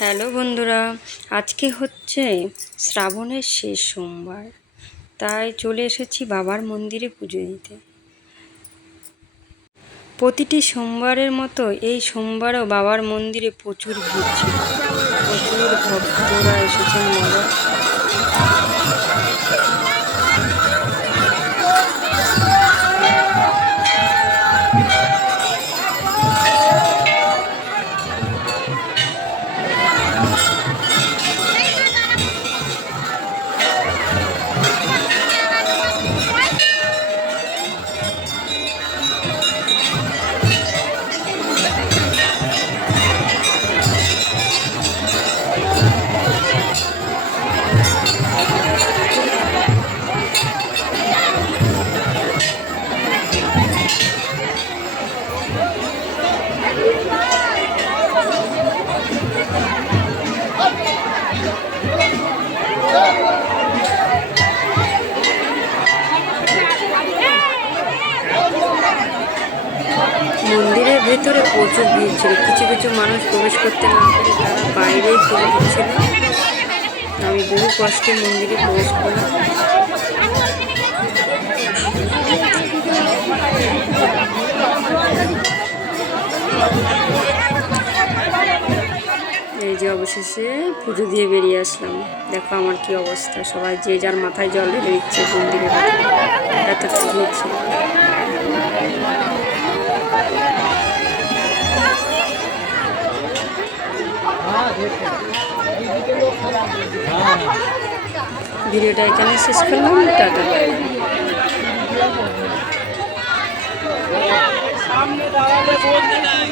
Hello বন্ধুরা, আজকে হচ্ছে শ্রাবণের শেষ সোমবার, তাই চলে এসেছি বাবার মন্দিরে পুজো দিতে। প্রতিটি সোমবারের মতো এই সোমবারও বাবার মন্দিরে প্রচুর ভিড় ছিল। প্রচুর ভক্তরা এসেছেন বাবা। মন্দিরের ভেতরে প্রচুর ভিড় ছিল। কিছু কিছু মানুষ প্রবেশ করতে না পেরে তারা বাইরেই পুজো দিচ্ছিল। আমি বহু কষ্টে মন্দিরে প্রবেশ করলাম। এই যে অবশেষে পুজো দিয়ে বেরিয়ে আসলাম। দেখো আমার কি অবস্থা, সবাই যে যার মাথায় জল ঢেলে দিচ্ছে মন্দিরে। এতটা ভিড় ছিল। ভিডিওটা এখানে শেষ করলাম। টাটা। সামনে দাঁড়ালে বলতে নাই।